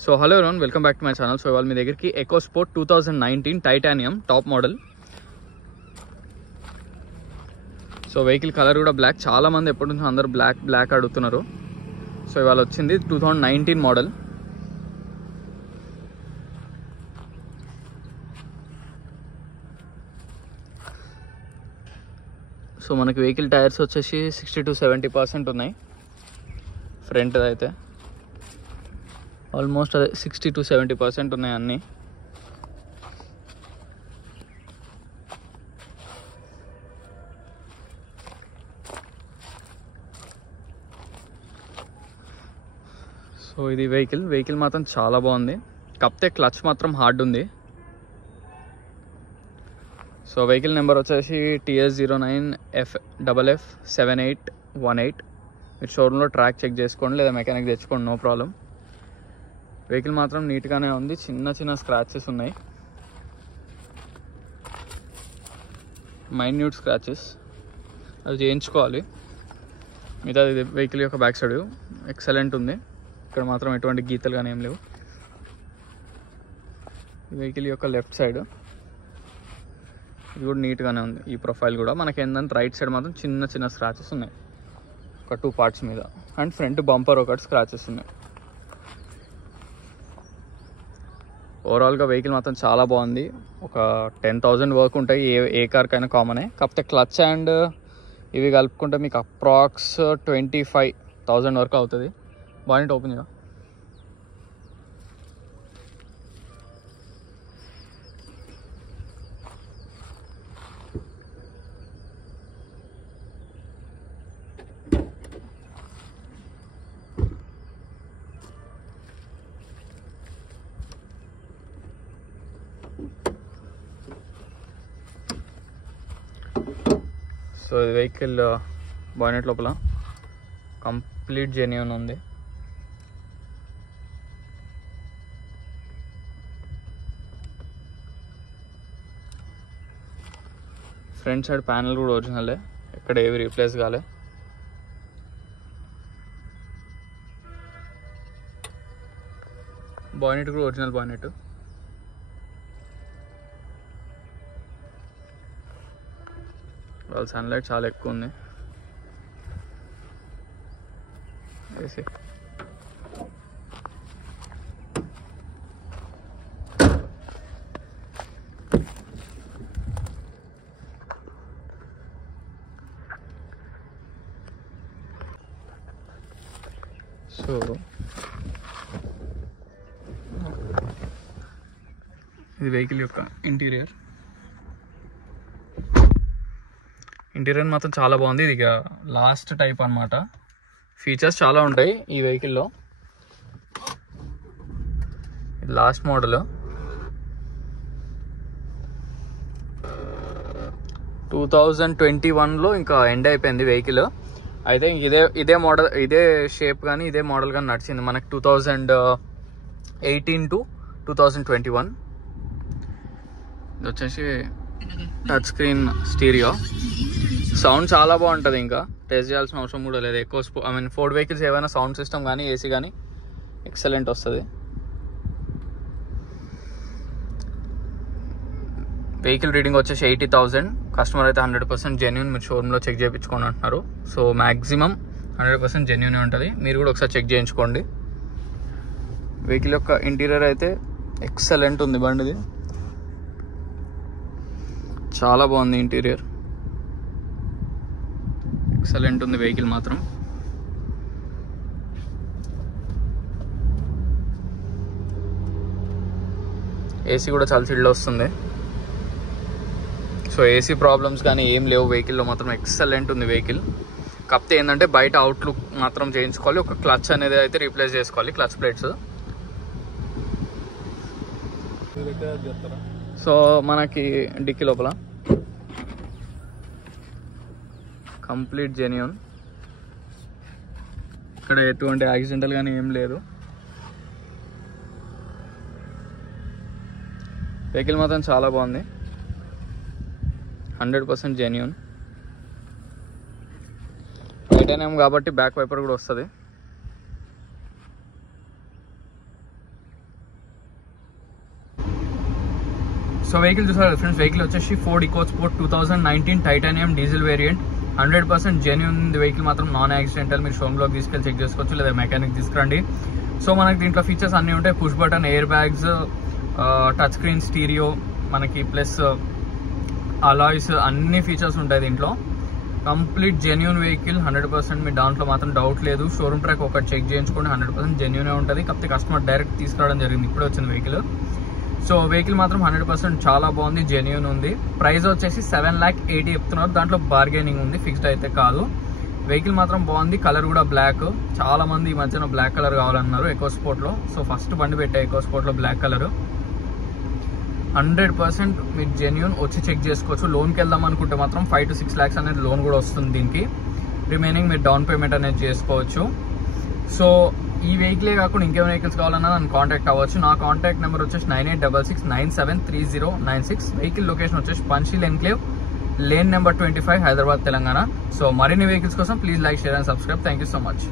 So hello everyone, welcome back to my channel. So ఇవాళ మీ దగ్గరికి EcoSport 2019 titanium top model. So vehicle colour కూడా black. చాలా మంది ఎప్పటి నుంచో అందరూ బ్లాక్ అడుగుతున్నారు. సో ఇవాళ వచ్చింది 2019 మోడల్. సో మనకి వెహికల్ టైర్స్ వచ్చేసి 60 to 70% ఉన్నాయి. ఫ్రంట్ అయితే ఆల్మోస్ట్ అదే 60 to 70% ఉన్నాయి అన్నీ. సో ఇది వెహికల్ మాత్రం చాలా బాగుంది. కాకపోతే క్లచ్ మాత్రం హార్డ్ ఉంది. సో వెహికల్ నెంబర్ వచ్చేసి TS09FFF7818. మీరు షోరూంలో ట్రాక్ చెక్ చేసుకోండి, లేదా మెకానిక్ తెచ్చుకోండి, నో ప్రాబ్లం. వెహికల్ మాత్రం నీట్గానే ఉంది. చిన్న స్క్రాచెస్ ఉన్నాయి, మైన్యూట్ స్క్రాచెస్, అది చేయించుకోవాలి. మిగతా వెహికల్ యొక్క బ్యాక్ సైడ్ ఎక్సలెంట్ ఉంది. ఇక్కడ మాత్రం ఎటువంటి గీతలు కానీ ఏం లేవు. వెహికల్ యొక్క లెఫ్ట్ సైడ్ ఇది కూడా నీట్గానే ఉంది. ఈ ప్రొఫైల్ కూడా మనకి ఏంటంటే రైట్ సైడ్ మాత్రం చిన్న స్క్రాచెస్ ఉన్నాయి, ఒక 2 పార్ట్స్ మీద. అండ్ ఫ్రంట్ బంపర్ ఒకటి స్క్రాచెస్ ఉన్నాయి. ఓవరాల్గా వెహికల్ మాత్రం చాలా బాగుంది. ఒక 10,000 వర్క్ ఉంటాయి ఏ కార్కైనా కామనే. కాకపోతే క్లచ్ అండ్ ఇవి కలుపుకుంటే మీకు అప్రాక్స్ 25,000 వరకు అవుతుంది. బాడీ ఓపెన్ చేయ. సో ఇది వెహికల్ బానెట్ లోపల కంప్లీట్ జెన్యూన్ ఉంది. ఫ్రంట్ సైడ్ ప్యానల్ కూడా ఒరిజినలే, ఎక్కడ ఏవి రీప్లేస్ కాలే. బానెట్ కూడా ఒరిజినల్ బానెట్. వాళ్ళ సన్లైట్ చాలా ఎక్కువ ఉంది. ఏసీ సో ఇది వెహికల్ యొక్క ఇంటీరియర్ మాత్రం చాలా బాగుంది. ఇది ఇక లాస్ట్ టైప్ అన్నమాట. ఫీచర్స్ చాలా ఉంటాయి ఈ వెహికల్లో. ఇది లాస్ట్ మోడల్ 2021లో ఇంకా ఎండ్ అయిపోయింది వెహికల్. అయితే ఇదే మోడల్, ఇదే షేప్ కానీ ఇదే మోడల్ కానీ నడిచింది మనకి 2018 to 2021. ఇది వచ్చేసి టచ్ స్క్రీన్ స్టీరియో. సౌండ్ చాలా బాగుంటుంది. ఇంకా టెస్ట్ చేయాల్సిన అవసరం కూడా లేదు. ఫోర్డ్ వెహికల్స్ ఏమైనా సౌండ్ సిస్టమ్ కానీ ఏసీ కానీ ఎక్సలెంట్ వస్తుంది. వెహికల్ రీడింగ్ వచ్చేసి 80,000. కస్టమర్ అయితే 100% జెన్యూన్. మీరు షోరూంలో చెక్ చేయించుకోండి అంటున్నారు. సో మ్యాక్సిమం 100% జెన్యూన్ ఉంటుంది. మీరు కూడా ఒకసారి చెక్ చేయించుకోండి. వెహికల్ యొక్క ఇంటీరియర్ అయితే ఎక్సలెంట్ ఉంది. బండిది చాలా బాగుంది. ఇంటీరియర్ ఎక్సలెంట్ ఉంది. వెహికల్ మాత్రం ఏసీ కూడా చాలా చిల్డ్ వస్తుంది. సో ఏసీ ప్రాబ్లమ్స్ కానీ ఏం లేవు వెహికల్లో. మాత్రం ఎక్సలెంట్ ఉంది వెహికల్. కాకపోతే ఏంటంటే బయట అవుట్లుక్ మాత్రం చేయించుకోవాలి. ఒక క్లచ్ అనేది అయితే రీప్లేస్ చేసుకోవాలి, క్లచ్ ప్లేట్స్. సో మనకి డిక్కీ లోపల కంప్లీట్ జెన్యూన్. ఇక్కడ ఎటువంటి యాక్సిడెంటల్ కానీ ఏం లేదు. వెహికల్ మాత్రం చాలా బాగుంది. 100% జెన్యూన్. టైటానియం కాబట్టి బ్యాక్ వైపర్ కూడా వస్తుంది. సో వెహికల్ చూసారు ఫ్రెండ్స్, వెహికల్ వచ్చేసి Ford EcoSport 2019 titanium diesel variant. 100% genuine ఉంది వెహికల్ మాత్రం, నాన్ యాక్సిడెంటల్. మీరు షోరూమ్లోకి తీసుకెళ్ళి చెక్ చేసుకోవచ్చు, లేదా మెకానిక్ తీసుకురండి. సో మనకి దీంట్లో ఫీచర్స్ అన్నీ ఉంటాయి. Push button, air bags, touch screen stereo మనకి, ప్లస్ అలాయ్స్, అన్ని ఫీచర్స్ ఉంటాయి దీంట్లో. Complete genuine vehicle 100%. మీ దాంట్లో మాత్రం డౌట్ లేదు. షోరూమ్ ట్రాక్ ఒకటి చెక్ చేయించుకోండి, 100% జెన్యూనే ఉంటుంది. కాకపోతే కస్టమర్ డైరెక్ట్ తీసుకురావడం జరిగింది, ఇప్పుడే వచ్చింది వెహికల్. సో వెహికల్ మాత్రం 100% చాలా బాగుంది, జెన్యూన్ ఉంది. ప్రైస్ వచ్చేసి 7,80,000 చెప్తున్నారు. దాంట్లో బార్గెనింగ్ ఉంది, ఫిక్స్డ్ అయితే కాదు. వెహికల్ మాత్రం బాగుంది. కలర్ కూడా బ్లాక్. చాలా మంది ఈ మధ్యన బ్లాక్ కలర్ కావాలన్నారు ఎకోస్పోర్ట్ లో. సో ఫస్ట్ బండి పెట్టే ఎకోస్పోర్ట్ లో బ్లాక్ కలర్. 100% మీరు జెన్యూన్, వచ్చి చెక్ చేసుకోవచ్చు. లోన్కి వెళ్దాం అనుకుంటే మాత్రం 5 to 6 lakhs అనేది లోన్ కూడా వస్తుంది దీనికి. రిమైనింగ్ మీరు డౌన్ పేమెంట్ అనేది చేసుకోవచ్చు. సో ఈ వెహికలే కాకుండా ఇంకేమైనా వెహికల్స్ కావాలన్నా నన్ను కాంటాక్ట్ అవ్వచ్చు. నా కాంటాక్ట్ నెంబర్ వచ్చేసి 9866973096. వెహికల్ లొకేషన్ వచ్చేసి Panchsheel enclave, lane number 25, Hyderabad, Telangana. So మరిన్ని వెహికల్స్ కోసం please like, share and subscribe. Thank you so much.